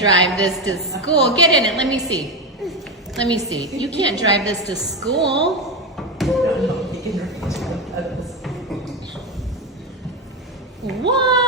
drive this to school. Get in it. Let me see. Let me see. You can't drive this to school. What?